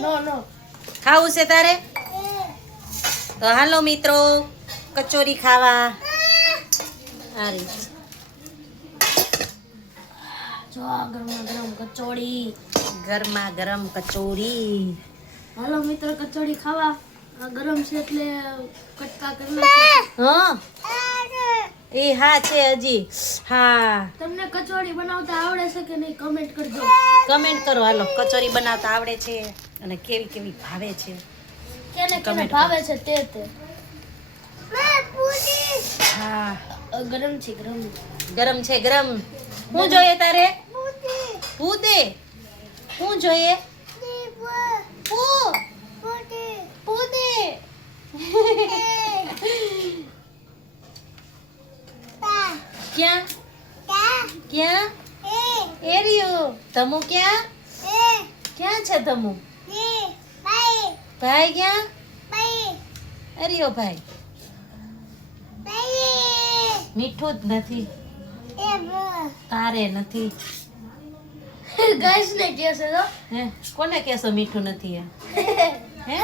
નો ખાવું છે તારે? તો હાલો મિત્રો કચોરી ખાવા. હારી જો ગરમા ગરમ કચોરી. ગરમા ગરમ કચોરી. હાલો મિત્રો કચોરી ખાવા. આ ગરમ છે એટલે કટકા કરી નાખો. હા એ હા છે હજી. હા તમને કચોરી બનાવતા આવડે છે કે નહીં કમેન્ટ કરજો. કમેન્ટ કરો. હાલો કચોરી બનાવતા આવડે છે અને કેવી કેવી ભાવે છે કેને કેને Comment ભાવે છે તે હા ગરમ છે ગરમ. ગરમ છે ગરમ. શું જોઈએ તારે? પૂદે. શું જોઈએ? પૂદે. ક્યાં ક્યાં એરિયો તમુ ક્યાં ક્યાં છે તમુ? ભાઈ ક્યાં? એરિયો ભાઈ મીઠું જ નથી તારે નથી. ગાઈસ ને કહે છે તો હે કોને કહેશો મીઠું નથી? હે